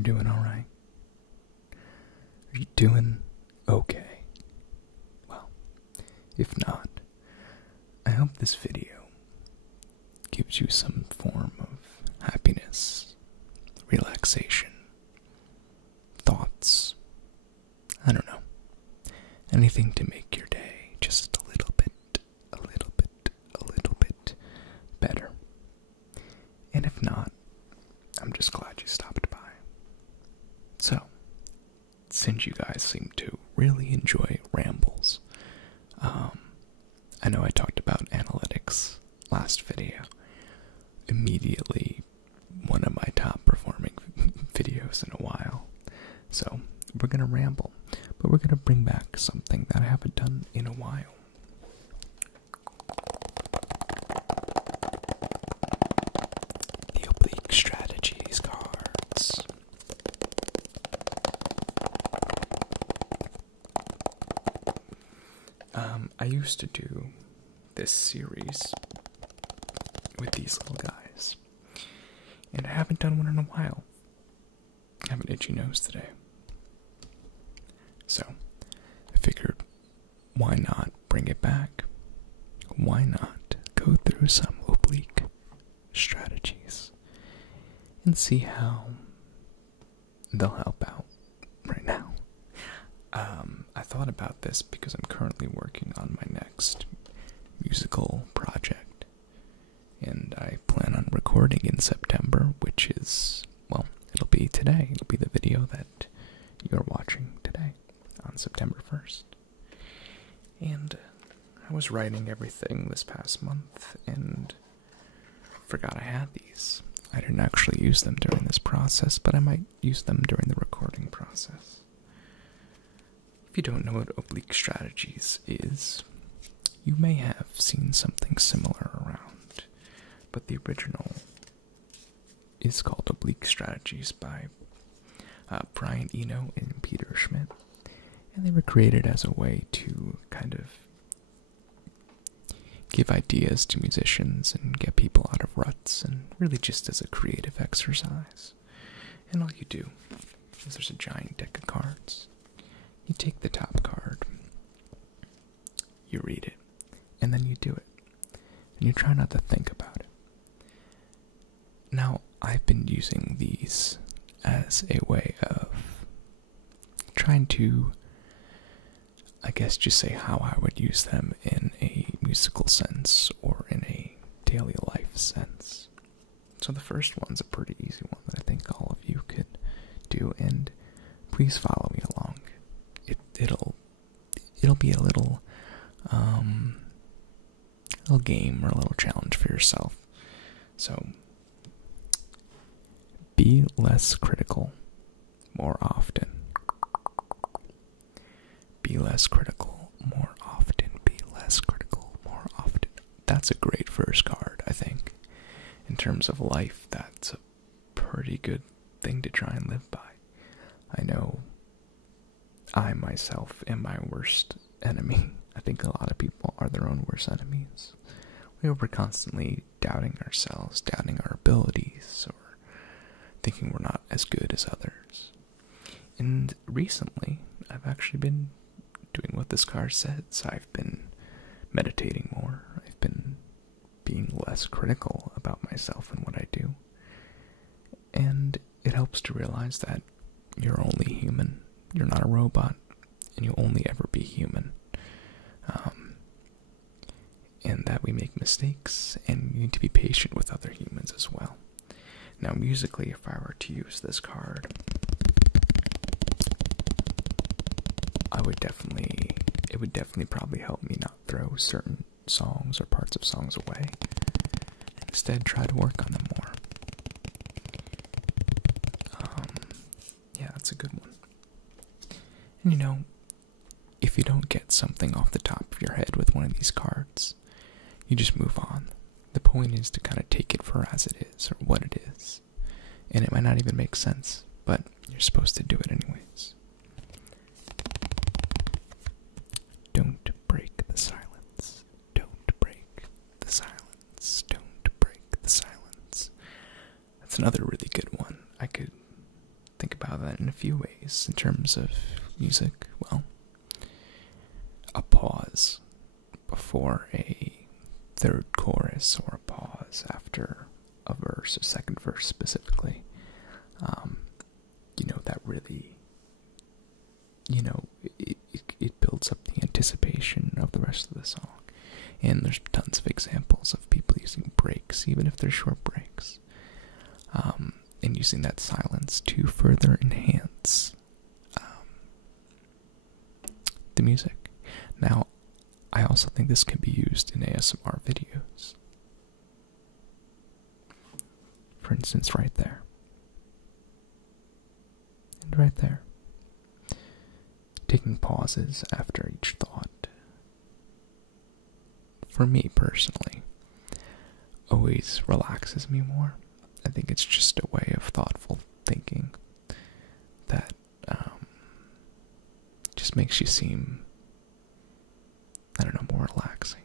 you're doing alright. Are you doing okay? Well, if not, I hope this video gives you some form of happiness, relaxation, thoughts, I don't know, anything to make your day just a little bit better. And if not, I'm just glad you stopped by. So, since you guys seem to really enjoy rambles, I know I talked about analytics last video. Immediately, one of my top performing videos in a while. So, we're gonna ramble, but we're gonna bring back something that I haven't done in a while. The Oblique Strategies cards. I used to do this series with these little guys, and I haven't done one in a while. I have an itchy nose today. So, I figured, why not bring it back? Why not go through some oblique strategies and see how they'll help out right now? I thought about this because I'm currently working on my next musical project, and I plan on recording in September, which is, well, it'll be today. It'll be the video that you're watching today on September 1st. And I was writing everything this past month and forgot I had these. I didn't actually use them during this process, but I might use them during the recording process. If you don't know what Oblique Strategies is, you may have seen something similar around, but the original is called Oblique Strategies by Brian Eno and Peter Schmidt, and they were created as a way to kind of give ideas to musicians and get people out of ruts, and really just as a creative exercise. And all you do is there's a giant deck of cards. You take the top card, you read it, and then you do it. And you try not to think about it. Now, I've been using these as a way of trying to, I guess, just say how I would use them in a musical sense or in a daily life sense. So the first one's a pretty easy one that I think all of you could do, and please follow me along. It'll be a little game or a little challenge for yourself. So, be less critical more often. Be less critical more often. Be less critical more often. That's a great first card, I think. In terms of life, that's a pretty good thing to try and live by. I know I myself am my worst enemy. I think a lot of people are their own worst enemies. We're constantly doubting ourselves, doubting our abilities, or thinking we're not as good as others. And recently, I've actually been doing what this card says. I've been meditating more. I've been being less critical about myself and what I do. And it helps to realize that you're only human. You're not a robot, and you'll only ever be human. And that we make mistakes, and you need to be patient with other humans as well. Now, musically, if I were to use this card, it would definitely probably help me not throw certain songs or parts of songs away. Instead, try to work on them more. Yeah, that's a good one. And you know, if you don't get something off the top of your head with one of these cards, you just move on. The point is to kind of take it for as it is, or what it is. And it might not even make sense, but you're supposed to do it anyways. Don't break the silence. Don't break the silence. Don't break the silence. That's another really good one. I could think in a few ways. In terms of music, well, a pause before a third chorus, or a pause after a verse, a second verse specifically, that really, it builds up the anticipation of the rest of the song. And there's tons of examples of people using breaks, even if they're short breaks, and using that silence to further enhance the music. Now, I also think this can be used in ASMR videos. For instance, right there. And right there. Taking pauses after each thought. For me personally, always relaxes me more. I think it's just a way of thoughtful thinking that just makes you seem, more relaxing.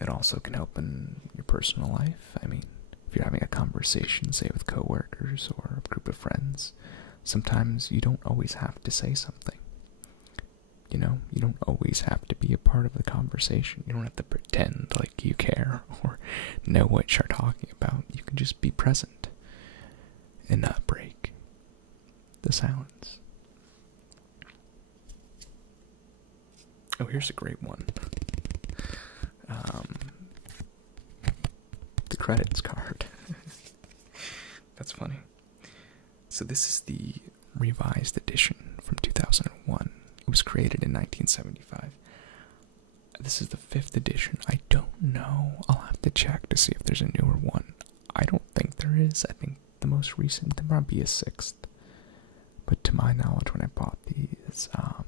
It also can help in your personal life. I mean, if you're having a conversation, say with coworkers or a group of friends, sometimes you don't always have to say something. You don't always have to be a part of the conversation. You don't have to pretend like you care or know what you're talking about. You can just be present and not break the silence. Oh, here's a great one. The credits card. That's funny. So this is the revised edition from 2001. It was created in 1975. This is the 5th edition. I don't know. I'll have to check to see if there's a newer one. I don't think there is. I think the most recent, there might be a 6th. But to my knowledge, when I bought these, wow,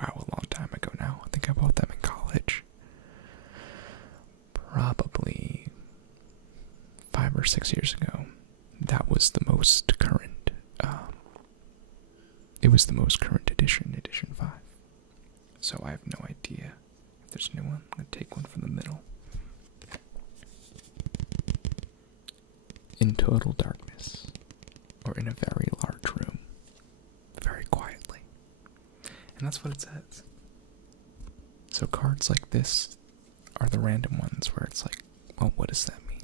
a long time ago now. I think I bought them in college. Probably 5 or 6 years ago. That was the most current. It was the most current edition, edition 5. So I have no idea if there's a new one. I'm going to take one from the middle. In total darkness, or in a very large room, very quietly. And that's what it says. So cards like this are the random ones where it's like, well, what does that mean?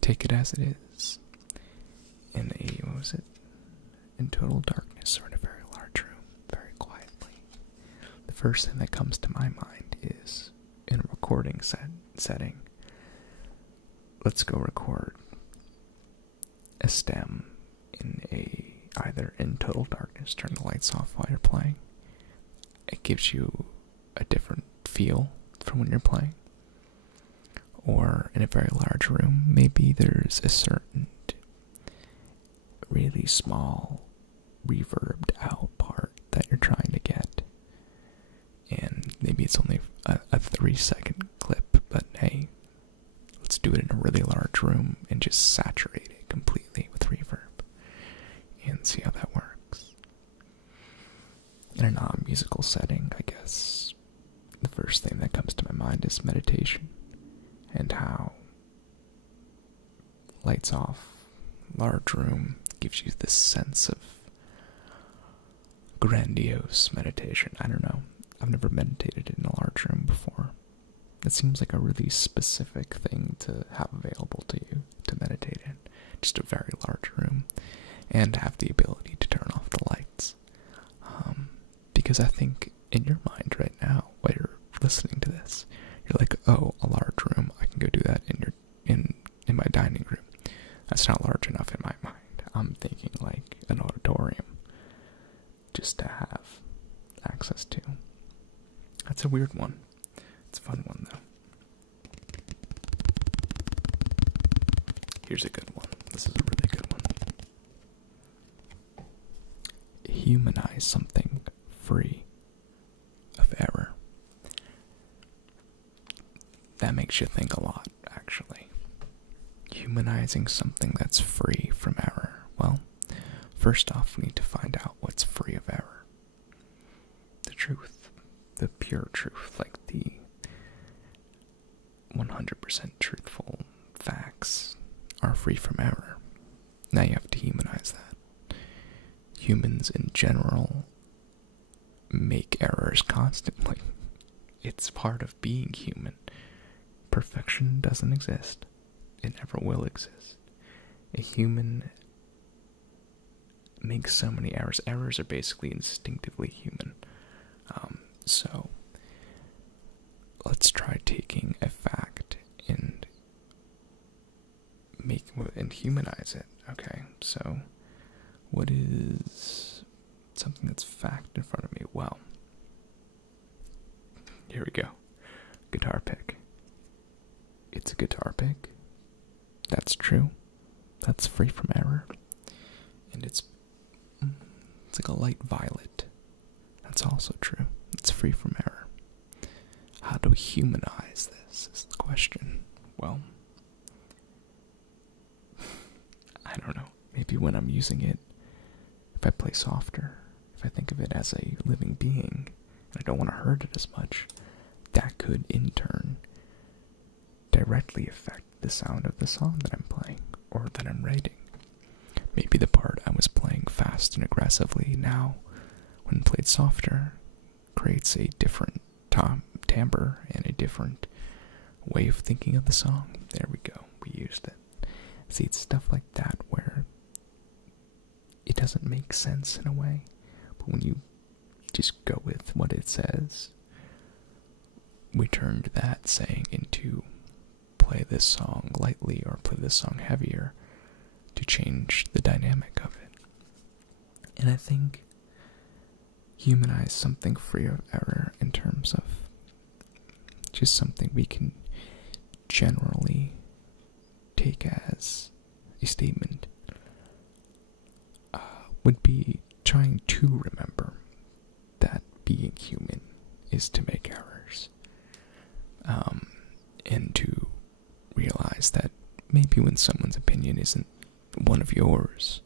Take it as it is. In a, what was it? In total darkness, or in a very large room, very quietly. The first thing that comes to my mind is, in a recording setting, let's go record a stem in either in total darkness, turn the lights off while you're playing. It gives you a different feel from when you're playing. Or in a very large room, maybe there's a certain really small reverbed out part that you're trying to get, and maybe it's only a 3-second clip, but hey, let's do it in a really large room and just saturate it completely with reverb and see how that works. In a non-musical setting, I guess the first thing that comes to my mind is meditation, and how lights off, large room gives you this sense of grandiose meditation. I don't know. I've never meditated in a large room before. It seems like a really specific thing to have available to you to meditate in. Just a very large room. And have the ability to turn off the lights. Because I think in your mind right now, while you're listening to this, you're like, oh, a large room. I can go do that in my dining room. That's not large enough in my mind. I'm thinking like an auditorium just to have access to. That's a weird one. It's a fun one though. Here's a good one. This is a really good one. Humanize something free of error. That makes you think a lot, actually. Humanizing something that's free from error. Well, first off, we need to find out what's free of error. The truth. The pure truth, like the 100% truthful facts are free from error. Now you have to humanize that. Humans in general make errors constantly. It's part of being human. Perfection doesn't exist. It never will exist. A human makes so many errors. Errors are basically instinctively human. So, let's try taking a fact and humanize it. Okay, so what is something that's fact in front of me? Well, here we go. Guitar pick. It's a guitar pick. That's true. That's free from error. And it's like a light violet. That's also true. It's free from error. How do we humanize this is the question. Well, I don't know. Maybe when I'm using it, if I play softer, if I think of it as a living being, and I don't want to hurt it as much, that could in turn directly affect the sound of the song that I'm playing or that I'm writing. Maybe the part I was playing fast and aggressively now, when played softer, creates a different timbre and a different way of thinking of the song. There we go. We used it. See, it's stuff like that where it doesn't make sense in a way, but when you just go with what it says, we turned that saying into play this song lightly or play this song heavier to change the dynamic of it. And I think humanize something free of error in terms of just something we can generally take as a statement would be trying to remember that being human is to make errors, and to realize that maybe when someone's opinion isn't one of yours,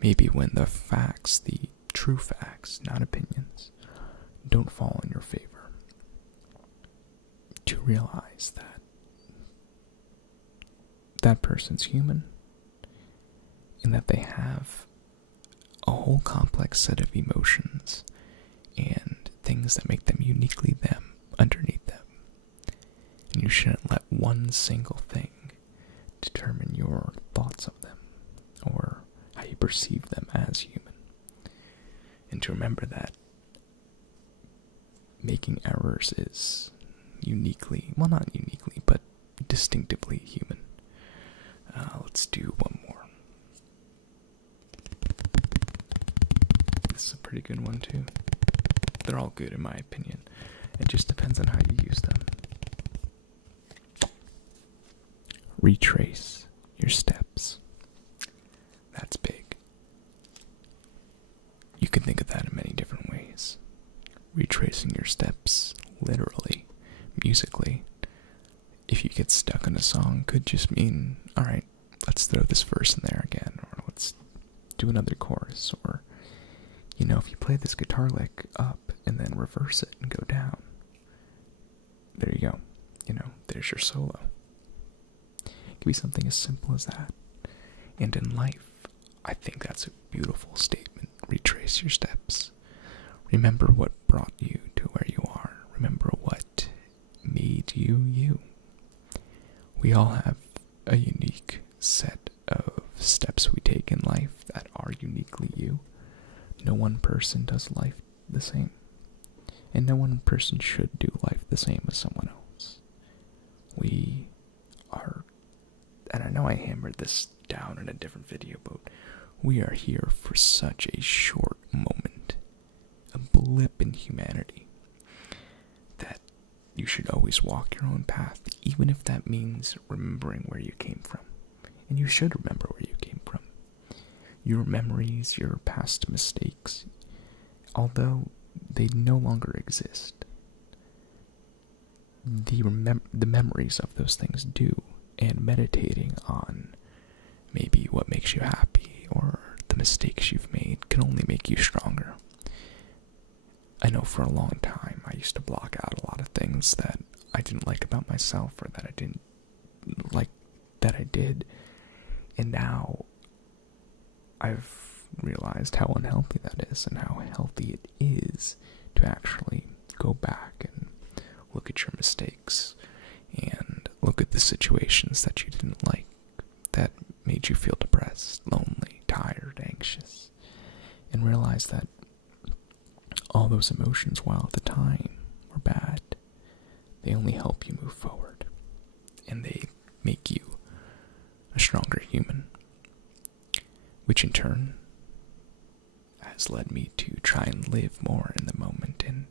maybe when the facts, the true facts, not opinions, don't fall in your favor, to realize that that person's human and that they have a whole complex set of emotions and things that make them uniquely them underneath them. And you shouldn't let one single thing determine your thoughts of them or how you perceive them as human. And to remember that making errors is uniquely, well, not uniquely, but distinctively human. Let's do one more. This is a pretty good one too. They're all good in my opinion. It just depends on how you use them. Retrace your steps. That's big. You can think of that in many different ways. Retracing your steps, literally, musically, if you get stuck in a song, could just mean, alright, let's throw this verse in there again, or let's do another chorus, or, if you play this guitar lick up and then reverse it and go down, there you go. There's your solo. It could be something as simple as that. And in life, I think that's a beautiful statement. Retrace your steps. Remember what brought you to where you are. Remember what made you you. We all have a unique set of steps we take in life that are uniquely you. No one person does life the same. And no one person should do life the same as someone else. We are, and I know I hammered this down in a different video, but we are here for such a short moment, a blip in humanity, that you should always walk your own path, even if that means remembering where you came from. And you should remember where you came from. Your memories, your past mistakes, although they no longer exist, the memories of those things do, and meditating on maybe what makes you happy or the mistakes you've made can only make you stronger. I know for a long time I used to block out a lot of things that I didn't like about myself or that I didn't like that I did, and now I've realized how unhealthy that is, and how healthy it is to actually go back and look at your mistakes and look at the situations that you didn't like, that made you feel depressed, lonely, tired, anxious, and realize that all those emotions, while at the time were bad, they only help you move forward, and they make you a stronger human, which in turn has led me to try and live more in the moment, and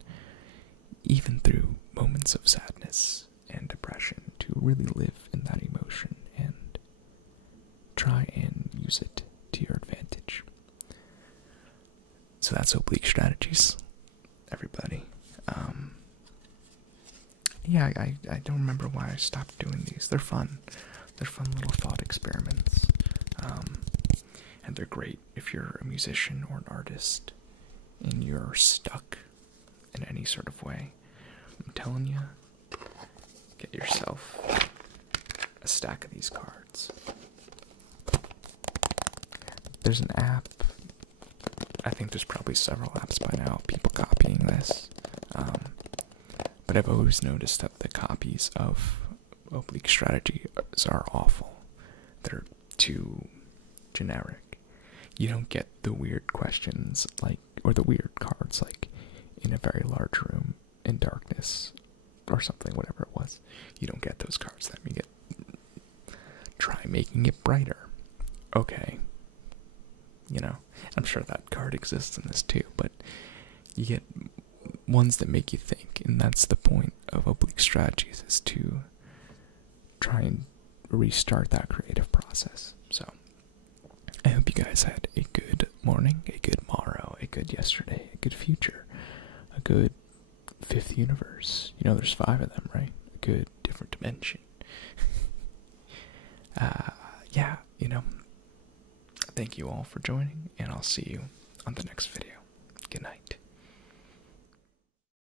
even through moments of sadness and depression, to really live in that emotion and try and use it to your advantage. So that's Oblique Strategies, everybody. Yeah, I don't remember why I stopped doing these. They're fun. They're fun little thought experiments. And they're great if you're a musician or an artist and you're stuck in any sort of way. I'm telling you, get yourself a stack of these cards. There's an app. I think there's probably several apps by now, people copying this. But I've always noticed that the copies of Oblique Strategies are awful. They're too generic. You don't get the weird questions, like, or the weird cards, like, in a very large room in darkness, or something, whatever it was. You don't get those cards. That you get, try making it brighter. Okay. You know, I'm sure that card exists in this too, but you get ones that make you think, and that's the point of Oblique Strategies, is to try and restart that creative process. So, I hope you guys had a good morning, a good morrow, a good yesterday, a good future, a good fifth universe. You know, there's 5 of them, right? A good different dimension. Yeah, you know, thank you all for joining, and I'll see you on the next video. Good night.